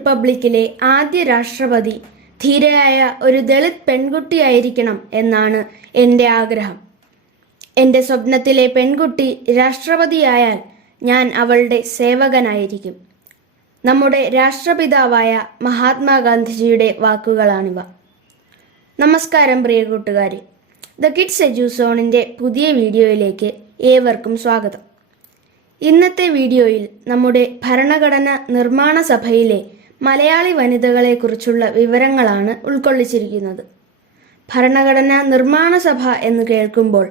റിപ്പബ്ലിക്കിലെ ആദ്യ രാഷ്ട്രപതി ധീരയായ ഒരു ദളിത് പെൺകുട്ടിയായിരിക്കണം എന്നാണ് എന്റെ ആഗ്രഹം. എന്റെ സ്വപ്നത്തിലെ പെൺകുട്ടി രാഷ്ട്രപതിയായാൽ ഞാൻ അവളുടെ സേവകനായിരിക്കും. നമ്മുടെ രാഷ്ട്രപിതാവായ മഹാത്മാഗാന്ധിജിയുടെ വാക്കുകളാണിവ. നമസ്കാരം പ്രിയ കൂട്ടുകാരെ. ദ കിഡ്സ് എജ്യൂസോണിന്റെ പുതിയ വീഡിയോയിലേക്ക് ഏവർക്കും സ്വാഗതം. ഇന്നത്തെ വീഡിയോയിൽ നമ്മുടെ ഭരണഘടന നിർമ്മാണ സഭയിലെ മലയാളി വനിതകളെക്കുറിച്ചുള്ള വിവരങ്ങളാണ് ഉൾക്കൊള്ളിച്ചിരിക്കുന്നത്. ഭരണഘടന നിർമ്മാണ സഭ എന്ന് കേൾക്കുമ്പോൾ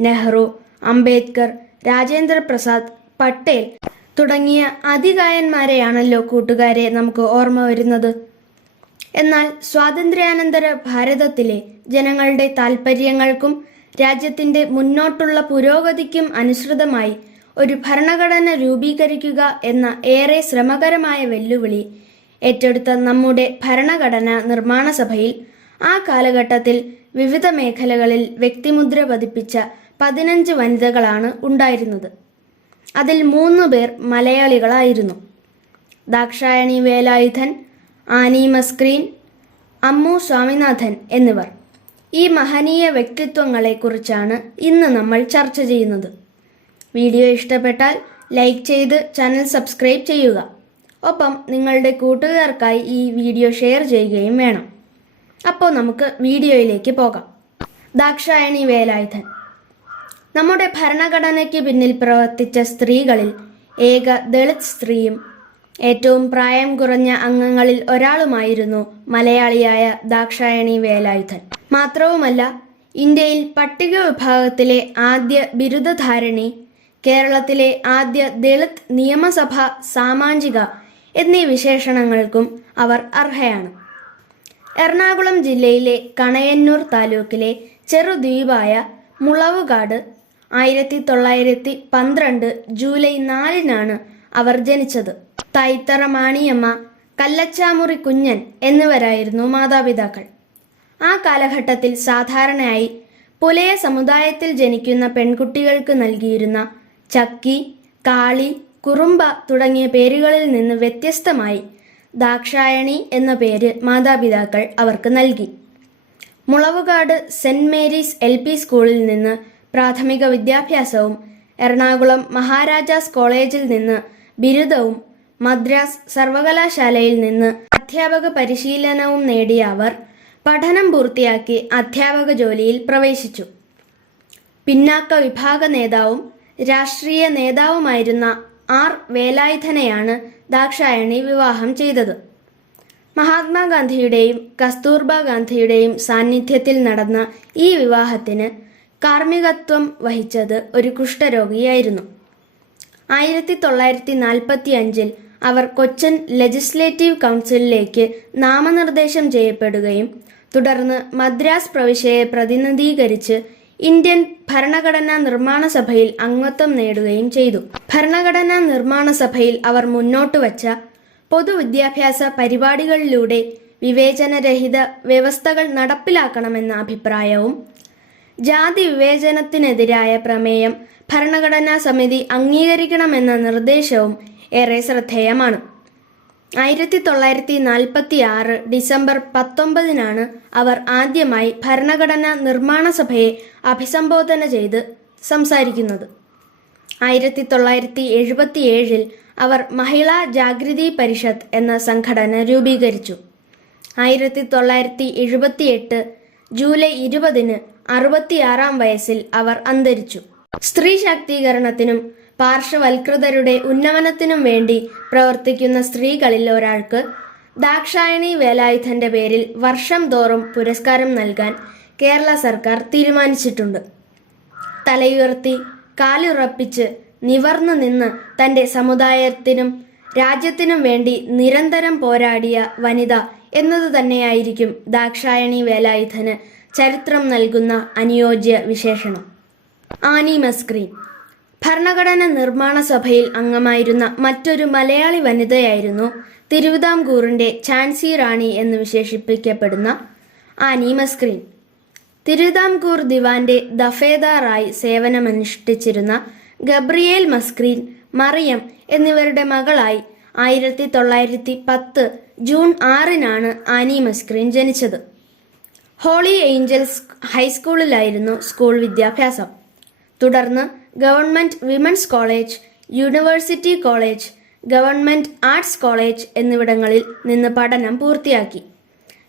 നെഹ്റു അംബേദ്കർ രാജേന്ദ്ര പ്രസാദ് പട്ടേൽ തുടങ്ങിയ അതികായന്മാരെയാണല്ലോ കൂട്ടുകാരെ നമുക്ക് ഓർമ്മ വരുന്നത്. എന്നാൽ സ്വാതന്ത്ര്യാനന്തര ഭാരതത്തിലെ ജനങ്ങളുടെ താൽപ്പര്യങ്ങൾക്കും രാജ്യത്തിന്റെ മുന്നോട്ടുള്ള പുരോഗതിക്കും അനുസൃതമായി ഒരു ഭരണഘടന രൂപീകരിക്കുക എന്ന ഏറെ ശ്രമകരമായ വെല്ലുവിളി ഏറ്റെടുത്ത നമ്മുടെ ഭരണഘടന നിർമ്മാണ സഭയിൽ ആ കാലഘട്ടത്തിൽ വിവിധ മേഖലകളിൽ വ്യക്തിമുദ്ര പതിപ്പിച്ച പതിനഞ്ച് വനിതകളാണ് ഉണ്ടായിരുന്നത്. അതിൽ മൂന്ന് പേർ മലയാളികളായിരുന്നു. ദാക്ഷായണി വേലായുധൻ ആനി മസ്ക്രീൻ അമ്മു സ്വാമിനാഥൻ എന്നിവർ. ഈ മഹനീയ വ്യക്തിത്വങ്ങളെക്കുറിച്ചാണ് ഇന്ന് നമ്മൾ ചർച്ച ചെയ്യുന്നത്. വീഡിയോ ഇഷ്ടപ്പെട്ടാൽ ലൈക്ക് ചെയ്ത് ചാനൽ സബ്സ്ക്രൈബ് ചെയ്യുക. ഒപ്പം നിങ്ങളുടെ കൂട്ടുകാർക്കായി ഈ വീഡിയോ ഷെയർ ചെയ്യുകയും വേണം. അപ്പോൾ നമുക്ക് വീഡിയോയിലേക്ക് പോകാം. ദാക്ഷായണി വേലായുധൻ. നമ്മുടെ ഭരണഘടനയ്ക്ക് പിന്നിൽ പ്രവർത്തിച്ച സ്ത്രീകളിൽ ഏക ദളിത് സ്ത്രീയും ഏറ്റവും പ്രായം കുറഞ്ഞ അംഗങ്ങളിൽ ഒരാളുമായിരുന്നു മലയാളിയായ ദാക്ഷായണി വേലായുധൻ. മാത്രവുമല്ല ഇന്ത്യയിൽ പട്ടിക വിഭാഗത്തിലെ ആദ്യ ബിരുദധാരണി കേരളത്തിലെ ആദ്യ ദളിത് നിയമസഭ സാമാജിക എന്നീ വിശേഷണങ്ങൾക്കും അവർ അർഹയാണ്. എറണാകുളം ജില്ലയിലെ കണയന്നൂർ താലൂക്കിലെ ചെറുദ്വീപായ മുളവുകാട് ആയിരത്തി തൊള്ളായിരത്തി പന്ത്രണ്ട് ജൂലൈ നാലിനാണ് അവർ ജനിച്ചത്. തൈത്തറ മാണിയമ്മ കല്ലച്ചാമുറി കുഞ്ഞൻ എന്നിവരായിരുന്നു മാതാപിതാക്കൾ. ആ കാലഘട്ടത്തിൽ സാധാരണയായി പുലയ സമുദായത്തിൽ ജനിക്കുന്ന പെൺകുട്ടികൾക്ക് നൽകിയിരുന്ന ചക്കി കാളി കുറുമ്പ തുടങ്ങിയ പേരുകളിൽ നിന്ന് വ്യത്യസ്തമായി ദാക്ഷായണി എന്ന പേര് മാതാപിതാക്കൾ അവർക്ക് നൽകി. Mulavukad saint Mary's L P സ്കൂളിൽ നിന്ന് പ്രാഥമിക വിദ്യാഭ്യാസവും എറണാകുളം മഹാരാജാസ് കോളേജിൽ നിന്ന് ബിരുദവും മദ്രാസ് സർവകലാശാലയിൽ നിന്ന് അധ്യാപക പരിശീലനവും നേടിയ അവർ പഠനം പൂർത്തിയാക്കി അധ്യാപക ജോലിയിൽ പ്രവേശിച്ചു. പിന്നാക്ക വിഭാഗ നേതാവും രാഷ്ട്രീയ നേതാവുമായിരുന്ന ആർ വേലായുധനെയാണ് ദാക്ഷായണി വിവാഹം ചെയ്തത്. മഹാത്മാഗാന്ധിയുടെയും കസ്തൂർബ ഗാന്ധിയുടെയും സാന്നിധ്യത്തിൽ നടന്ന ഈ വിവാഹത്തിന് കാർമ്മികത്വം വഹിച്ചത് ഒരു കുഷ്ഠരോഗിയായിരുന്നു. ആയിരത്തി തൊള്ളായിരത്തി നാൽപ്പത്തി അഞ്ചിൽ അവർ കൊച്ചൻ ലെജിസ്ലേറ്റീവ് കൗൺസിലിലേക്ക് നാമനിർദ്ദേശം ചെയ്യപ്പെടുകയും തുടർന്ന് മദ്രാസ് പ്രവിശ്യയെ പ്രതിനിധീകരിച്ച് ഇന്ത്യൻ ഭരണഘടനാ നിർമ്മാണ സഭയിൽ അംഗത്വം നേടുകയും ചെയ്തു. ഭരണഘടനാ നിർമ്മാണ സഭയിൽ അവർ മുന്നോട്ട് വച്ച പൊതുവിദ്യാഭ്യാസ പരിപാടികളിലൂടെ വിവേചനരഹിത വ്യവസ്ഥകൾ നടപ്പിലാക്കണമെന്ന അഭിപ്രായവും ജാതി വിവേചനത്തിനെതിരായ പ്രമേയം ഭരണഘടനാ സമിതി അംഗീകരിക്കണമെന്ന നിർദ്ദേശവും ഏറെ ശ്രദ്ധേയമാണ്. ആയിരത്തി തൊള്ളായിരത്തി നാൽപ്പത്തി ആറ് ഡിസംബർ പത്തൊമ്പതിനാണ് അവർ ആദ്യമായി ഭരണഘടനാ നിർമ്മാണ സഭയെ അഭിസംബോധന ചെയ്ത് സംസാരിക്കുന്നത്. ആയിരത്തി തൊള്ളായിരത്തി എഴുപത്തിയേഴിൽ അവർ മഹിളാ ജാഗൃതി പരിഷത്ത് എന്ന സംഘടന രൂപീകരിച്ചു. ആയിരത്തി തൊള്ളായിരത്തി എഴുപത്തി എട്ട് ജൂലൈ ഇരുപതിന് അറുപത്തിയാറാം വയസ്സിൽ അവർ അന്തരിച്ചു. സ്ത്രീ ശാക്തീകരണത്തിനും പാർശ്വവൽകൃതരുടെ ഉന്നമനത്തിനും വേണ്ടി പ്രവർത്തിക്കുന്ന സ്ത്രീകളിൽ ഒരാൾക്ക് ദാക്ഷായണി വേലായുധന്റെ പേരിൽ വർഷം തോറും പുരസ്കാരം നൽകാൻ കേരള സർക്കാർ തീരുമാനിച്ചിട്ടുണ്ട്. തലയുയർത്തി കാലുറപ്പിച്ച് നിവർന്നു നിന്ന് തന്റെ സമുദായത്തിനും രാജ്യത്തിനും വേണ്ടി നിരന്തരം പോരാടിയ വനിത എന്നതു തന്നെയായിരിക്കും ദാക്ഷായണി വേലായുധന് ചരിത്രം നൽകുന്ന അനുയോജ്യ വിശേഷണം. ആനി മസ്ക്രീൻ. ഭരണഘടന നിർമ്മാണ സഭയിൽ അംഗമായിരുന്ന മറ്റൊരു മലയാളി വനിതയായിരുന്നു തിരുവിതാംകൂറിന്റെ ഝാൻസി റാണി എന്ന് വിശേഷിപ്പിക്കപ്പെടുന്ന ആനി മസ്ക്രീൻ. തിരുവിതാംകൂർ ദിവാന്റെ ദഫേദാറായി സേവനമനുഷ്ഠിച്ചിരുന്ന ഗബ്രിയേൽ മസ്ക്രീൻ മറിയം എന്നിവരുടെ മകളായി ആയിരത്തി തൊള്ളായിരത്തി പത്ത് ജൂൺ ആറിനാണ് ആനി മസ്ക്രീൻ ജനിച്ചത്. ഹോളി ഏഞ്ചൽസ് ഹൈസ്കൂളിലായിരുന്നു സ്കൂൾ വിദ്യാഭ്യാസം. തുടർന്ന് government women's college university college government arts college എന്നിവിടങ്ങളിൽ നിന്ന് പഠനം പൂർത്തിയാക്കി.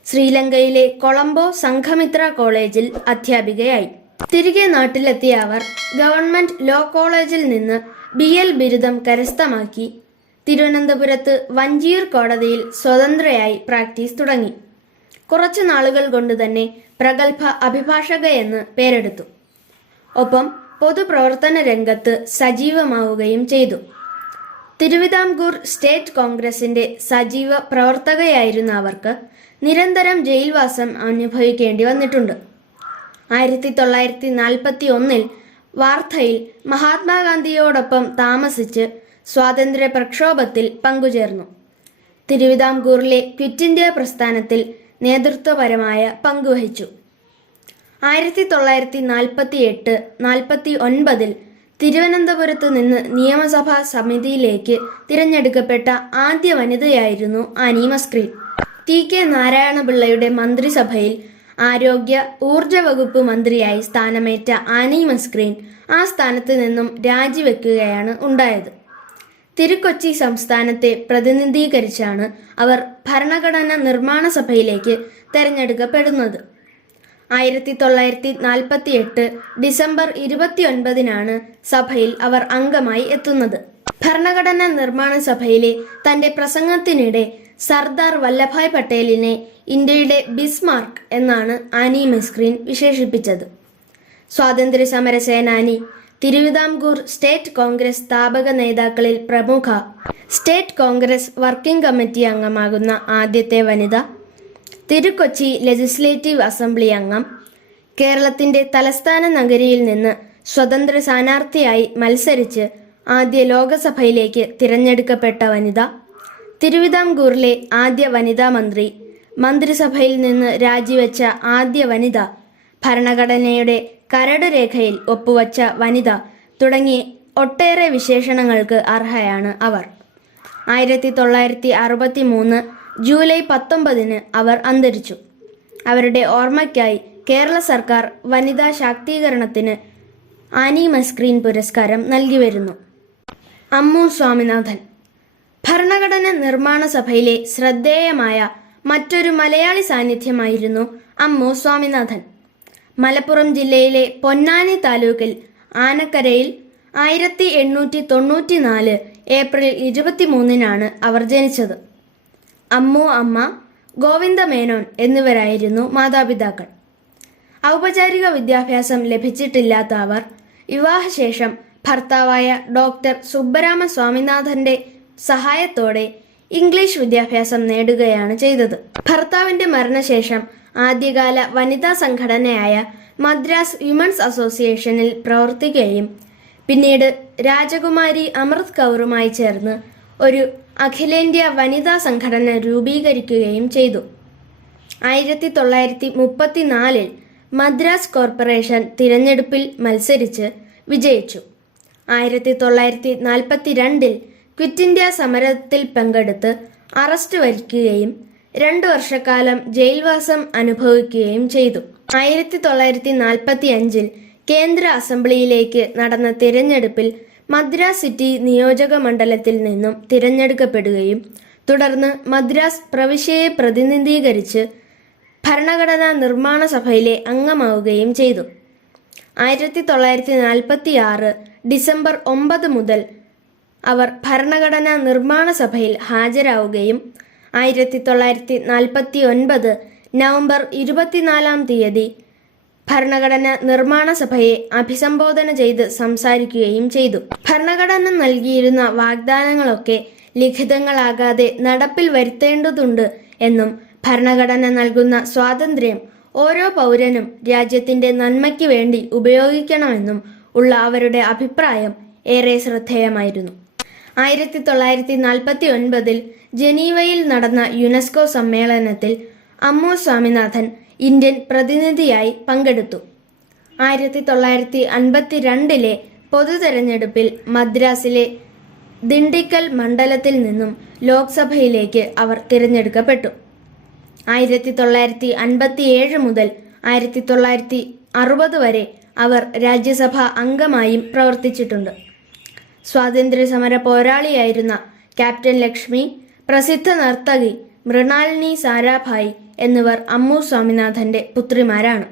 ശ്രീലങ്കയിലെ കൊളംബോ സംഘമിത്ര കോളേജിൽ അധ്യാപികയായി. തിരികെ നാട്ടിലെത്തിയ അവർ ഗവൺമെന്റ് ലോ കോളേജിൽ നിന്ന് ബി എൽ ബിരുദം കരസ്ഥമാക്കി. തിരുവനന്തപുരത്ത് വഞ്ചിയൂർ കോടതിയിൽ സ്വതന്ത്രയായി പ്രാക്ടീസ് തുടങ്ങി. കുറച്ചു നാളുകൾ കൊണ്ട് തന്നെ പ്രഗത്ഭ അഭിഭാഷകയെന്ന് പേരെടുത്തു. ഒപ്പം പൊതുപ്രവർത്തന രംഗത്ത് സജീവമാവുകയും ചെയ്തു. തിരുവിതാംകൂർ സ്റ്റേറ്റ് കോൺഗ്രസിന്റെ സജീവ പ്രവർത്തകയായിരുന്ന അവർക്ക് നിരന്തരം ജയിൽവാസം അനുഭവിക്കേണ്ടി വന്നിട്ടുണ്ട്. ആയിരത്തി തൊള്ളായിരത്തി നാൽപ്പത്തി ഒന്നിൽ വാർധയിൽ മഹാത്മാഗാന്ധിയോടൊപ്പം താമസിച്ച് സ്വാതന്ത്ര്യ പ്രക്ഷോഭത്തിൽ പങ്കുചേർന്നു. തിരുവിതാംകൂറിലെ ക്വിറ്റ് ഇന്ത്യ പ്രസ്ഥാനത്തിൽ നേതൃത്വപരമായ പങ്കുവഹിച്ചു. ആയിരത്തി തൊള്ളായിരത്തി നാൽപ്പത്തി എട്ട് നാൽപ്പത്തി ഒൻപതിൽ തിരുവനന്തപുരത്ത് നിന്ന് നിയമസഭാ സമിതിയിലേക്ക് തിരഞ്ഞെടുക്കപ്പെട്ട ആദ്യ വനിതയായിരുന്നു അനീമ സ്ക്രീൻ. ടി കെ നാരായണപിള്ളയുടെ മന്ത്രിസഭയിൽ ആരോഗ്യ ഊർജ വകുപ്പ് മന്ത്രിയായി സ്ഥാനമേറ്റ ആനി സ്ക്രീൻ ആ സ്ഥാനത്ത് നിന്നും രാജിവെക്കുകയാണ് ഉണ്ടായത്. തിരുക്കൊച്ചി സംസ്ഥാനത്തെ പ്രതിനിധീകരിച്ചാണ് അവർ ഭരണഘടന നിർമ്മാണ സഭയിലേക്ക് തെരഞ്ഞെടുക്കപ്പെടുന്നത്. ആയിരത്തി തൊള്ളായിരത്തി നാൽപ്പത്തി എട്ട് ഡിസംബർ ഇരുപത്തിയൊൻപതിനാണ് സഭയിൽ അവർ അംഗമായി എത്തുന്നത്. ഭരണഘടനാ നിർമ്മാണ സഭയിലെ തന്റെ പ്രസംഗത്തിനിടെ സർദാർ വല്ലഭായ് പട്ടേലിനെ ഇന്ത്യയുടെ ബിസ്മാർക്ക് എന്നാണ് ആനി മെസ്ക്രീൻ വിശേഷിപ്പിച്ചത്. സ്വാതന്ത്ര്യ സമര സേനാനി തിരുവിതാംകൂർ സ്റ്റേറ്റ് കോൺഗ്രസ് സ്ഥാപക നേതാക്കളിൽ പ്രമുഖ സ്റ്റേറ്റ് കോൺഗ്രസ് വർക്കിംഗ് കമ്മിറ്റി അംഗമാകുന്ന ആദ്യത്തെ വനിത തിരുക്കൊച്ചി ലെജിസ്ലേറ്റീവ് അസംബ്ലി അംഗം. കേരളത്തിന്റെ തലസ്ഥാന നഗരിയിൽ നിന്ന് സ്വതന്ത്ര സ്ഥാനാർത്ഥിയായി മത്സരിച്ച് ആദ്യ ലോകസഭയിലേക്ക് തിരഞ്ഞെടുക്കപ്പെട്ട വനിത. തിരുവിതാംകൂറിലെ ആദ്യ വനിതാ മന്ത്രി. മന്ത്രിസഭയിൽ നിന്ന് രാജിവെച്ച ആദ്യ വനിത. ഭരണഘടനയുടെ കരട് രേഖയിൽ ഒപ്പുവച്ച വനിത തുടങ്ങി ഒട്ടേറെ വിശേഷണങ്ങൾക്ക് അർഹയാണ് അവർ. ആയിരത്തി തൊള്ളായിരത്തി അറുപത്തി മൂന്ന് ജൂലൈ പത്തൊമ്പതിന് അവർ അന്തരിച്ചു. അവരുടെ ഓർമ്മയ്ക്കായി കേരള സർക്കാർ വനിതാ ശാക്തീകരണത്തിന് ആനി മസ്ക്രീൻ പുരസ്കാരം നൽകി വരുന്നു. അമ്മു സ്വാമിനാഥൻ. ഭരണഘടന നിർമ്മാണ സഭയിലെ ശ്രദ്ധേയമായ മറ്റൊരു മലയാളി സാന്നിധ്യമായിരുന്നു അമ്മു സ്വാമിനാഥൻ. മലപ്പുറം ജില്ലയിലെ പൊന്നാനി താലൂക്കിൽ ആനക്കരയിൽ ആയിരത്തി എണ്ണൂറ്റി തൊണ്ണൂറ്റി നാല് ഏപ്രിൽ ഇരുപത്തിമൂന്നിനാണ് അവർ ജനിച്ചത്. അമ്മു അമ്മ ഗോവിന്ദ മേനോൻ എന്നിവരായിരുന്നു മാതാപിതാക്കൾ. ഔപചാരിക വിദ്യാഭ്യാസം ലഭിച്ചിട്ടില്ലാത്ത അവർ വിവാഹശേഷം ഭർത്താവായ ഡോക്ടർ സുബ്ബരാമ സ്വാമിനാഥന്റെ സഹായത്തോടെ ഇംഗ്ലീഷ് വിദ്യാഭ്യാസം നേടുകയാണ് ചെയ്തത്. ഭർത്താവിന്റെ മരണശേഷം ആദ്യകാല വനിതാ സംഘടനയായ മദ്രാസ് വിമൻസ് അസോസിയേഷനിൽ പ്രവർത്തിക്കുകയും പിന്നീട് രാജകുമാരി അമൃത് കൗറുമായി ചേർന്ന് ഒരു അഖിലേന്ത്യാ വനിതാ സംഘടന രൂപീകരിക്കുകയും ചെയ്തു. ആയിരത്തി തൊള്ളായിരത്തി മുപ്പത്തിനാലിൽ മദ്രാസ് കോർപ്പറേഷൻ തിരഞ്ഞെടുപ്പിൽ മത്സരിച്ച് വിജയിച്ചു. ആയിരത്തി തൊള്ളായിരത്തി നാൽപ്പത്തി രണ്ടിൽ ക്വിറ്റ് ഇന്ത്യ സമരത്തിൽ പങ്കെടുത്ത് അറസ്റ്റ് വരിക്കുകയും രണ്ടു വർഷക്കാലം ജയിൽവാസം അനുഭവിക്കുകയും ചെയ്തു. ആയിരത്തി തൊള്ളായിരത്തി നാൽപ്പത്തി അഞ്ചിൽ കേന്ദ്ര അസംബ്ലിയിലേക്ക് നടന്ന തിരഞ്ഞെടുപ്പിൽ മദ്രാസ് സിറ്റി നിയോജക മണ്ഡലത്തിൽ നിന്നും തിരഞ്ഞെടുക്കപ്പെടുകയും തുടർന്ന് മദ്രാസ് പ്രവിശ്യയെ പ്രതിനിധീകരിച്ച് ഭരണഘടനാ നിർമ്മാണ സഭയിലെ അംഗമാവുകയും ചെയ്തു. ആയിരത്തി തൊള്ളായിരത്തി നാൽപ്പത്തി ആറ് ഡിസംബർ ഒമ്പത് മുതൽ അവർ ഭരണഘടനാ നിർമ്മാണ സഭയിൽ ഹാജരാവുകയും ആയിരത്തി തൊള്ളായിരത്തി നാൽപ്പത്തി ഒൻപത് നവംബർ ഇരുപത്തിനാലാം തീയതി ഭരണഘടന നിർമ്മാണ സഭയെ അഭിസംബോധന ചെയ്ത് സംസാരിക്കുകയും ചെയ്തു. ഭരണഘടന നൽകിയിരുന്ന വാഗ്ദാനങ്ങളൊക്കെ ലിഖിതങ്ങളാകാതെ നടപ്പിൽ വരുത്തേണ്ടതുണ്ട് എന്നും ഭരണഘടന നൽകുന്ന സ്വാതന്ത്ര്യം ഓരോ പൗരനും രാജ്യത്തിന്റെ നന്മയ്ക്ക് വേണ്ടി ഉപയോഗിക്കണമെന്നും ഉള്ള അവരുടെ അഭിപ്രായം ഏറെ ശ്രദ്ധേയമായിരുന്നു. ആയിരത്തി തൊള്ളായിരത്തി നാൽപ്പത്തി ഒൻപതിൽ ജനീവയിൽ നടന്ന യുനെസ്കോ സമ്മേളനത്തിൽ അമ്മു സ്വാമിനാഥൻ ഇന്ത്യൻ പ്രതിനിധിയായി പങ്കെടുത്തു. ആയിരത്തി തൊള്ളായിരത്തി അൻപത്തി രണ്ടിലെ പൊതു തെരഞ്ഞെടുപ്പിൽ മദ്രാസിലെ ദിണ്ടിക്കൽ മണ്ഡലത്തിൽ നിന്നും ലോക്സഭയിലേക്ക് അവർ തിരഞ്ഞെടുക്കപ്പെട്ടു. ആയിരത്തി തൊള്ളായിരത്തി അൻപത്തി ഏഴ് മുതൽ ആയിരത്തി തൊള്ളായിരത്തി അറുപത് വരെ അവർ രാജ്യസഭാ അംഗമായും പ്രവർത്തിച്ചിട്ടുണ്ട്. സ്വാതന്ത്ര്യ സമര പോരാളിയായിരുന്ന ക്യാപ്റ്റൻ ലക്ഷ്മി പ്രസിദ്ധ നർത്തകി മൃണാലിനി സാരാഭായ് എന്നിവർ അമ്മു സ്വാമിനാഥന്റെ പുത്രിമാരാണ്.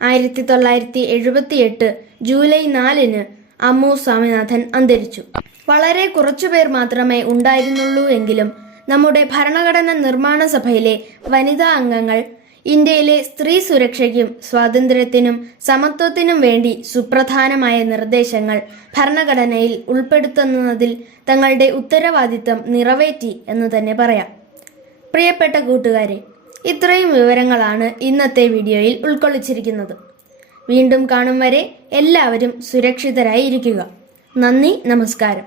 ആയിരത്തി തൊള്ളായിരത്തി എഴുപത്തിയെട്ട് ജൂലൈ നാലിന് അമ്മു സ്വാമിനാഥൻ അന്തരിച്ചു. വളരെ കുറച്ചുപേർ മാത്രമേ ഉണ്ടായിരുന്നുള്ളൂ എങ്കിലും നമ്മുടെ ഭരണഘടന നിർമ്മാണ സഭയിലെ വനിതാ അംഗങ്ങൾ ഇന്ത്യയിലെ സ്ത്രീ സുരക്ഷയ്ക്കും സ്വാതന്ത്ര്യത്തിനും സമത്വത്തിനും വേണ്ടി സുപ്രധാനമായ നിർദ്ദേശങ്ങൾ ഭരണഘടനയിൽ ഉൾപ്പെടുത്തുന്നതിൽ തങ്ങളുടെ ഉത്തരവാദിത്തം നിറവേറ്റി എന്ന് തന്നെ പറയാം. പ്രിയപ്പെട്ട കൂട്ടുകാരെ ഇത്രയും വിവരങ്ങളാണ് ഇന്നത്തെ വീഡിയോയിൽ ഉൾക്കൊള്ളിച്ചിരിക്കുന്നത്. വീണ്ടും കാണും വരെ എല്ലാവരും സുരക്ഷിതരായി ഇരിക്കുക നന്ദി നമസ്കാരം.